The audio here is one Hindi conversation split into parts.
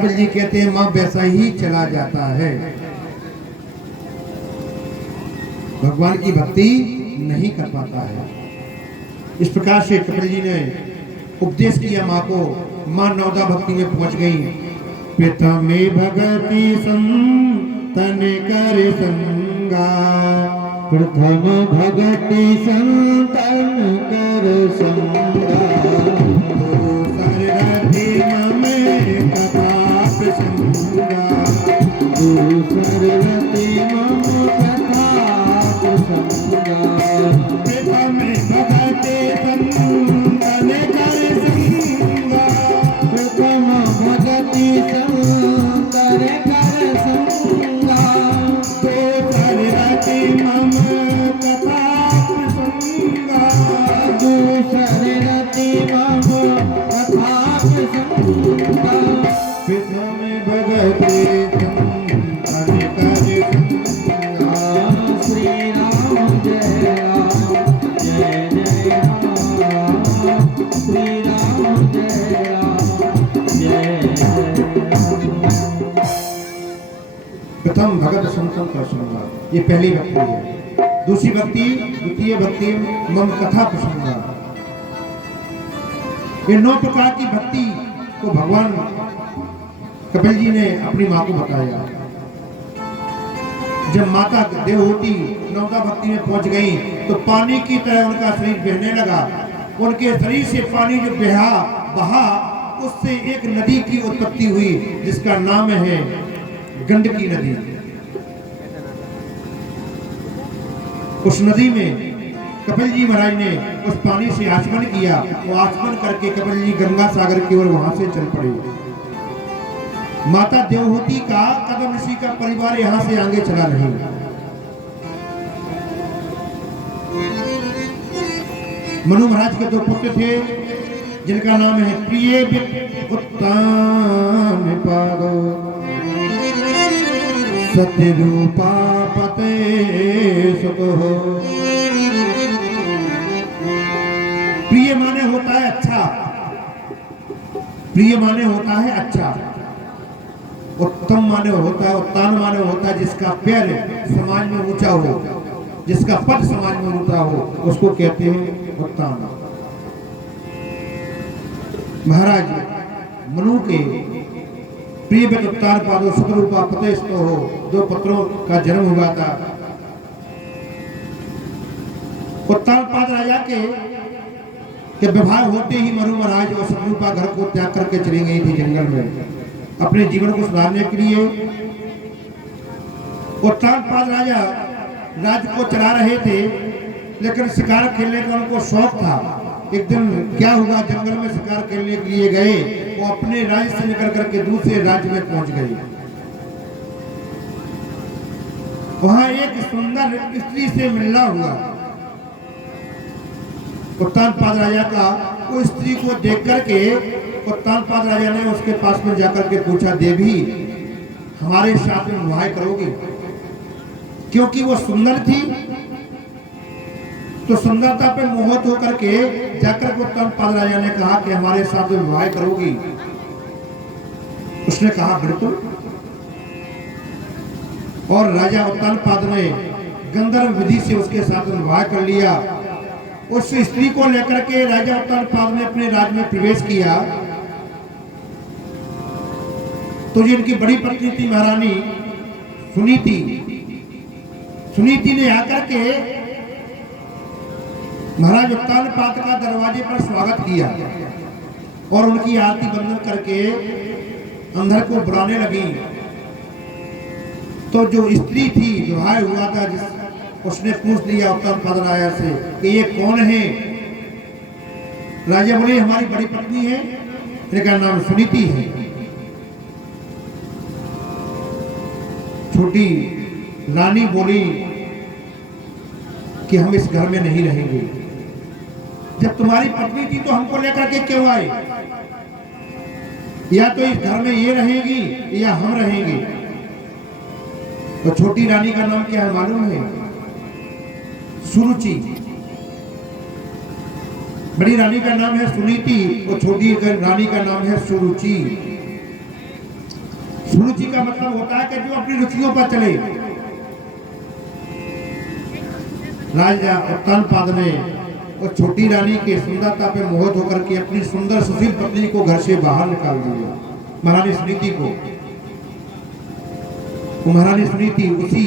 कपिल जी कहते हैं माँ वैसा ही चला जाता है। भगवान की भक्ति नहीं कर पाता है। इस प्रकार से कपिल जी ने उपदेश किया माँ को। माँ नवदा भक्ति में पहुंच गई। प्रथम भगति संतन कर संगा, प्रथम भगति संतन कर संगा, दूसर रति मम कथा प्रसंगा, प्रथम भगति संतन कर संगा, प्रथम भगति संतन कर संगा, दूसर रति मम कथा प्रसंगा, दूसर रति मम कथा प्रसंगा, प्रथम भगति संतन कर संगा। श्री राम जय राम जय जय राम, श्री राम जय राम जय जय राम। प्रथम भगत संतन कर संगा, ये पहली भक्ति है। दूसरी भक्ति, द्वितीय भक्ति मम कथा प्रसंगा। ये 9 प्रकार की भक्ति को भगवान कपिल जी ने अपनी माँ को बताया। जब माता देवहूति नवदा भक्ति में पहुंच गई तो पानी की तरह उनका शरीर बहने लगा। उनके शरीर से पानी जो बहा उससे एक नदी की उत्पत्ति हुई जिसका नाम है गंडकी नदी। उस नदी में कपिल जी महाराज ने उस पानी से आचमन किया और आचमन करके कपिल जी गंगा सागर की ओर वहां से चल पड़े। माता देवहूति का कदम ऋषि का परिवार यहां से आगे चला रहे। मनु महाराज के 2 पुत्र थे जिनका नाम है प्रिय उत्तान पादो, सत्य रूपा पते सुतो। प्रिय माने होता है अच्छा, प्रिय माने होता है अच्छा। उत्तम माने होता है, उत्तान माने होता है जिसका पैर समाज में ऊंचा हो, जिसका पद समाज में ऊंचा हो, उसको कहते हैं उत्तान। महाराज मनु के प्रिय उत्तान पादो सतरूपा पतेस्तो हो 2 पुत्रों का जन्म हुआ था। उत्तान पाद राजा के विवाह होते ही मनु महाराज और सतरूपा घर को त्याग करके चली गई थी जंगल में अपने जीवन को सुधारने के लिए। उत्तानपाद राजा राज्य को चला रहे थे लेकिन शिकार खेलने का उनको शौक था। एक दिन क्या हुआ, जंगल में शिकार खेलने के लिए गए, वो अपने राज्य से निकल करके दूसरे राज्य में पहुंच गए। वहां एक सुंदर स्त्री से मिलना हुआ। उत्तानपाद राजा का वो स्त्री को देख करके उत्तानपाद राजा ने उसके पास में जाकर के पूछा, देवी हमारे साथ में विवाह करोगी? क्योंकि वो सुंदर थी तो सुंदरता पे मोहित होकर के जाकर के उत्तानपाद राजा ने कहा कि हमारे साथ में विवाह करोगी? उसने कहा बिल्कुल। और राजा उत्तानपाद ने गंधर्व विधि से उसके साथ में विवाह कर लिया। उस स्त्री को लेकर के राजा उत्तानपाद ने अपने राज्य में प्रवेश किया तो जिनकी बड़ी पत्नी थी महारानी सुनीति ने आकर के महाराज उत्तानपाद का दरवाजे पर स्वागत किया और उनकी आरती बंधन करके अंदर को बुलाने लगी। तो जो स्त्री थी, विवाह हुआ था, उसने पूछ लिया उत्तानपाद राजा से कि ये कौन है? राजा बोले हमारी बड़ी पत्नी है, इनका नाम सुनीति है। छोटी रानी बोली कि हम इस घर में नहीं रहेंगे। जब तुम्हारी पत्नी थी तो हमको लेकर के क्यों आए? या तो इस घर में ये रहेगी या हम रहेंगे। तो छोटी रानी का नाम क्या है मालूम है? सुरुचि। बड़ी रानी का नाम है सुनीति और छोटी रानी का नाम है सुरुचि। सुरुचि का मतलब होता है कि जो अपनी रुचियों पर चले। राजा उत्तानपाद ने उस छोटी रानी के सुंदरता पे मोहित होकर के अपनी सुंदर सुशील पत्नी को घर से बाहर निकाल दिया। महारानी सुनीति को महारानी सुनीति उसी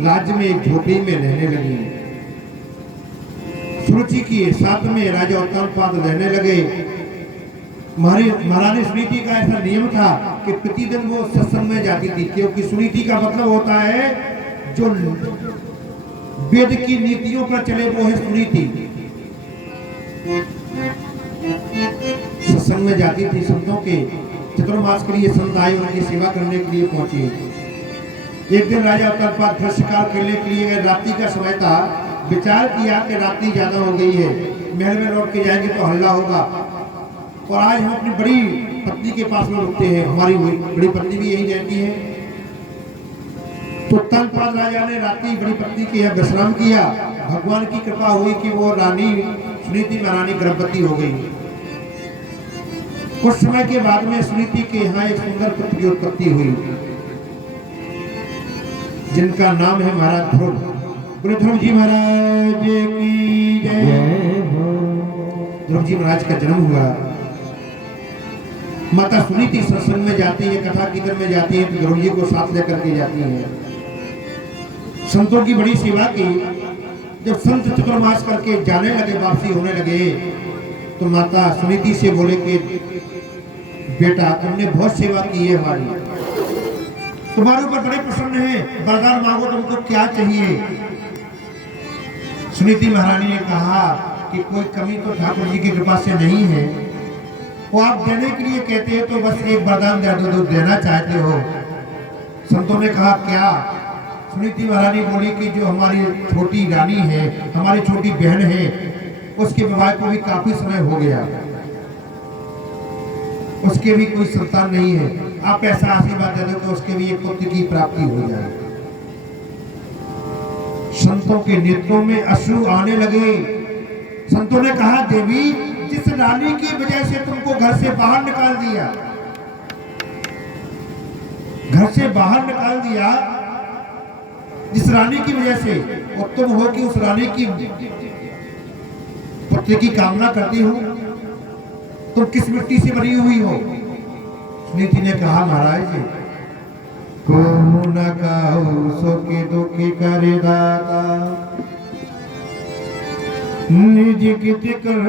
राज्य में एक झोपड़ी में रहने लगी। सुरुचि के साथ में राजा उत्तानपाद रहने लगे। महारानी सुनीति का ऐसा नियम था कि प्रतिदिन वो सत्संग में जाती थी, क्योंकि सुनीति का मतलब होता है जो वेद की नीतियों पर चले वो है सुनीति। सत्संग में जाती थी, संतों के चतुर्मास के लिए संत आए, उनकी सेवा करने के लिए पहुंचे। एक दिन राजा उत्तानपाद घर शिकार करने के लिए गए। रात्रि का समय था। विचार किया कि रात्रि ज्यादा हो गई है, महल में लौट के जाएंगे तो हल्ला होगा, और आज हम अपनी बड़ी पत्नी के पास में रुकते हैं, हमारी बड़ी पत्नी भी यही रहती है। तो उत्तानपाद राजा ने रात्रि बड़ी पत्नी के यहाँ विश्राम किया। भगवान की कृपा हुई कि वो रानी सुनीति महारानी गर्भवती हो गई। कुछ समय के बाद में सुनीति के यहाँ एक सुंदर पुत्र की उत्पत्ति हुई, जिनका नाम है महाराज ध्रुव। ध्रुव जी महाराज की जय। ध्रुव जी महाराज का जन्म हुआ। माता सुनीति सत्संग में जाती है, कथा कीर्तन में जाती है, तो ध्रुव जी को साथ लेकर के जाती है। संतों की बड़ी सेवा की। जब संत चतुर्मास करके जाने लगे, वापसी होने लगे, तो माता सुनीति से बोले कि बेटा तुमने बहुत सेवा की है हमारी, तुम्हारे ऊपर बड़े प्रसन्न है, वरदान मांगो, तुमको क्या चाहिए। सुनीति महारानी ने कहा कि कोई कमी तो ठाकुर जी की कृपा से नहीं है, वो आप देने के लिए कहते हैं तो बस एक वरदान दे दो, देना चाहते हो। संतों ने कहा क्या। सुनीति महारानी बोली कि जो हमारी छोटी रानी है, हमारी छोटी बहन है, उसके विवाह को भी काफी समय हो गया, उसके भी कोई संतान नहीं है, आप ऐसा आशीर्वाद दे दो कि उसके भी एक पुत्र की प्राप्ति हो जाए। संतों के नेत्रों में अश्रु आने लगे। संतों ने कहा देवी, जिस रानी की वजह से तुमको घर से बाहर निकाल दिया, घर से बाहर निकाल दिया, जिस रानी की वजह से, और तुम हो कि उस रानी की पुत्र की कामना करती हो, तुम किस मिट्टी से बनी हुई हो। सुनीति ने कहा महाराज जी, को न काहू सो के दुखी करे दाता, निज कित कर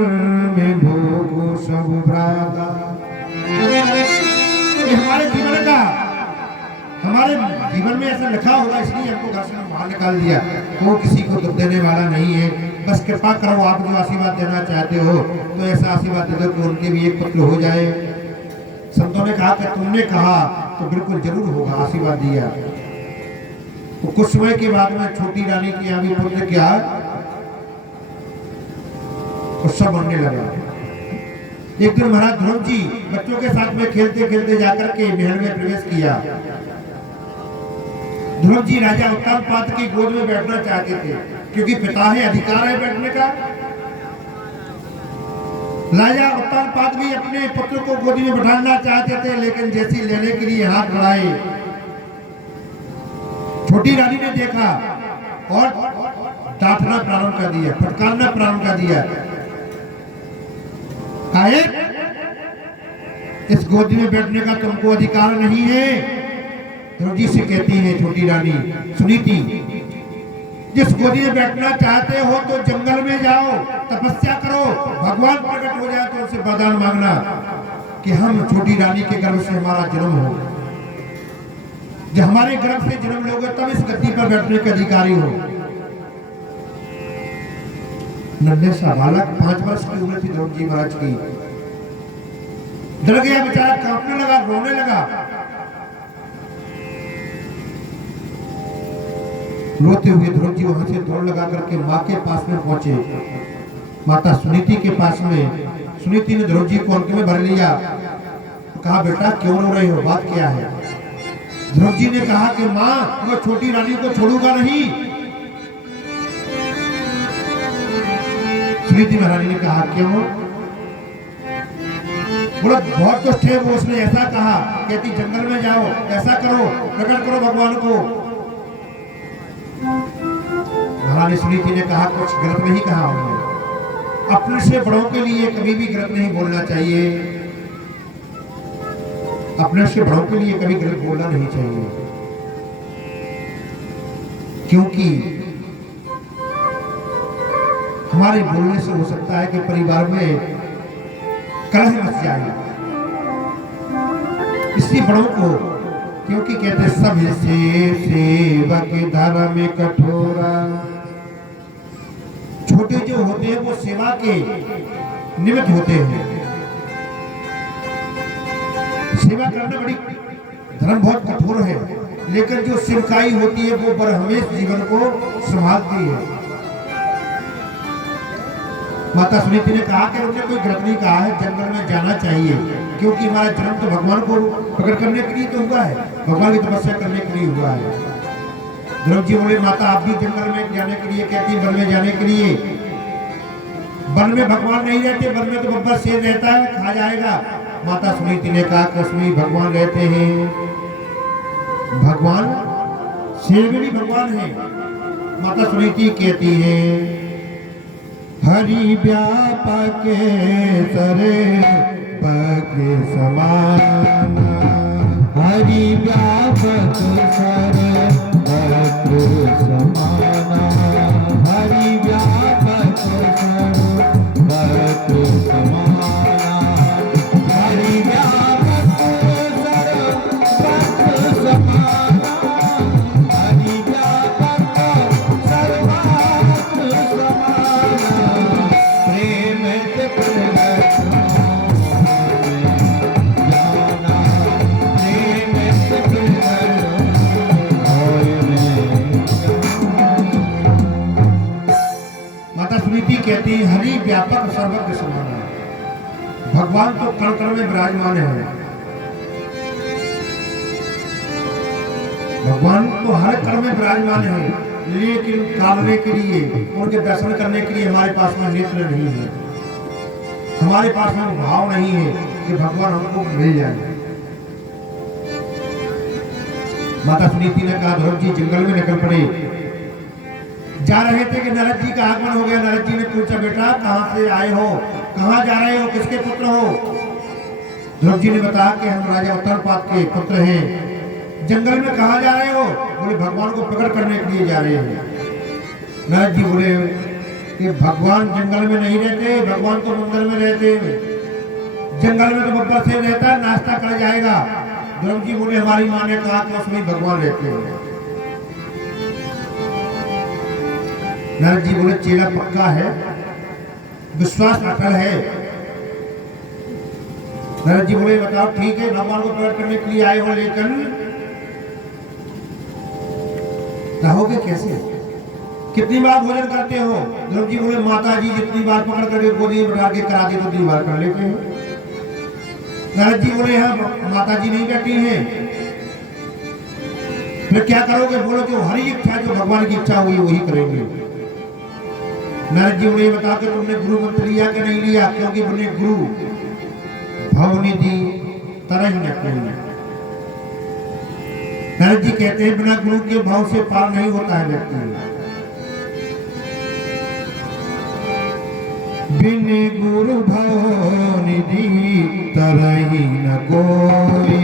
में भोगो सब भ्राता। हमारे जीवन का, हमारे जीवन में ऐसा लिखा होगा, इसलिए हमको घर से बाहर निकाल दिया। वो किसी को दुख देने वाला नहीं है, बस कृपा करो, आप जो आशीर्वाद देना चाहते हो तो ऐसा आशीर्वाद दे दो कि उनके भी एक पुत्र हो जाए। संतों ने कहा कि तुमने कहा तो बिल्कुल जरूर होगा, आशीर्वाद दिया। तो कुछ समय के बाद में छोटी रानी के यहाँ भी पुत्र क्या उत्सव बनने लगा। एक दिन महाराज ध्रुव जी बच्चों के साथ में खेलते खेलते जाकर के महल में प्रवेश किया। ध्रुव जी राजा उत्तानपाद की गोद में बैठना चाहते थे, क्योंकि पिता है, अधिकार है बैठने का। राजा उत्तानपाद भी अपने पुत्र को गोदी में बैठाना चाहते थे, लेकिन जैसे लेने के लिए हाथ बढ़ाए, छोटी रानी ने देखा और डांटना प्रारंभ कर दिया, फटकारना प्रारंभ कर दिया। आए, इस गोदी में बैठने का तुमको अधिकार नहीं है। ध्रुव जी से कहती है छोटी रानी सुनीति, जिस गोदी में बैठना चाहते हो तो जंगल में जाओ, तपस्या करो, भगवान प्रकट हो जाए तो उनसे वरदान मांगना कि हम छोटी रानी के गर्भ से हमारा जन्म हो, जब हमारे गर्भ से जन्म लोगे तब इस गद्दी पर बैठने के अधिकारी हो। नन्हे सा बालक 5 वर्ष की उम्र थी ध्रुव जी महाराज की, डर गया बेचारा, कांपने लगा, रोने लगा। रोते हुए ध्रुव जी वहां से दौड़ लगा करके माँ के पास में पहुंचे, माता सुनीति के पास में। सुनीति ने ध्रुव जी को अंक में भर लिया, कहा बेटा क्यों रो रहे हो, बात क्या है। ध्रुव जी ने कहा कि माँ, मैं छोटी रानी को छोड़ूंगा नहीं। सुनीति महारानी ने कहा क्यों। बोला बहुत दुष्ट है वो, उसने ऐसा कहा, कहती जंगल में जाओ, ऐसा करो, प्रकट करो भगवान को। महारानी सुनीति ने कहा कुछ गलत नहीं कहा उन्होंने, अपने से बड़ों के लिए कभी भी गलत नहीं बोलना चाहिए, अपने से बड़ों के लिए कभी गलत बोलना नहीं चाहिए, क्योंकि हमारे बोलने से हो सकता है कि परिवार में कलह मच जाए। इसलिए बड़ों को, क्योंकि कहते सब से सेवक धर्म कठोरा, छोटे जो होते हैं वो सेवा के निमित्त होते हैं। सेवा करना बड़ी धर्म बहुत कठोर है, लेकिन जो सेवकाई होती है वो बरहमेश जीवन को संभालती है। माता सुनीति ने कहा कि उन्होंने कोई गलत नहीं कहा है, जंगल में जाना चाहिए, क्योंकि हमारा जन्म तो भगवान को प्रकट करने के लिए तो हुआ है, भगवान की तपस्या करने के लिए हुआ है। ध्रुव जी बोले माता आप भी जंगल में जाने के लिए कहती, वन में जाने के लिए। वन में भगवान नहीं रहते, वन में तो बब्बर शेर रहता है, खा जाएगा। माता सुनीति ने कहा कश्मीर भगवान रहते हैं, भगवान शेर में भी भगवान है। माता सुनीति कहती है हरि व्यापक सरे पग समान, हरि व्यापक सरे पग समाना, हरि व्यापक सरे पग समाना, हरि व्यापक सरे पग समाना, हरि व्यापक सर्वात्म समाना, प्रेम से प्रगट जाना, प्रेम से प्रगट होय में। माता सुनीति कहती है हरि व्यापक सर्वज्ञ समान, भगवान तो कण कण में विराजमान है, भगवान तो हर कण में विराजमान है, लेकिन कामने के लिए, उनके दर्शन करने के लिए हमारे पास में नेत्र नहीं है, हमारे पास में भाव नहीं है कि भगवान हमको मिल जाए। माता सुनीति ने कहा ध्रुव जी जंगल में निकल पड़े, जा रहे थे कि नारद जी का आगमन हो गया। नारद जी ने पूछा बेटा कहां से आए हो, कहां जा रहे हो, किसके पुत्र हो? ध्रुव जी ने बताया कि हम राजा उत्तरपाद के पुत्र हैं। जंगल में कहां जा रहे हो? बोले भगवान को प्रकट करने के लिए जा रहे हैं। नारद जी बोले कि भगवान जंगल में नहीं रहते, भगवान तो मंदिर में रहते हैं, जंगल में तो बब्बर से रहता है, नाश्ता कर जाएगा। ध्रुव जी बोले हमारी माँ ने कहा कि उसमें भगवान रहते हैं। नारद जी बोले चेला पक्का है, विश्वास अटल है। नारद जी बोले बताओ ठीक है, भगवान को प्रकट करने के लिए आए हो, लेकिन रहोगे कैसे, कितनी बार भोजन करते हो? ध्रुव जी बोले माता जी जितनी बार पकड़ करके गोदी में बैठा के करा दे तो उतनी बार कर लेते हैं। नारद जी बोले हाँ माता जी नहीं बैठी हैं, फिर क्या करोगे? बोलो जो हरी इच्छा, जो भगवान की इच्छा हुई वही करेंगे। नारद जी बोले बता के तुमने गुरु मंत्र लिया कि नहीं लिया? क्योंकि बोले गुरु भवनिधि तरह न कोई। नारद जी कहते हैं बिना गुरु के भाव से पार नहीं होता है व्यक्ति। बिन गुरु भवनिधि तरह न कोई।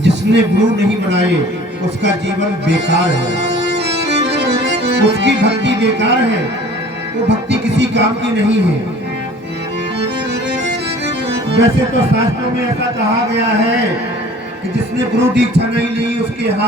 जिसने गुरु नहीं बनाए उसका जीवन बेकार है, उसकी भक्ति बेकार है, वो भक्ति किसी काम की नहीं है। वैसे तो शास्त्रों में ऐसा कहा गया है कि जिसने गुरु दीक्षा नहीं ली उसके हाथ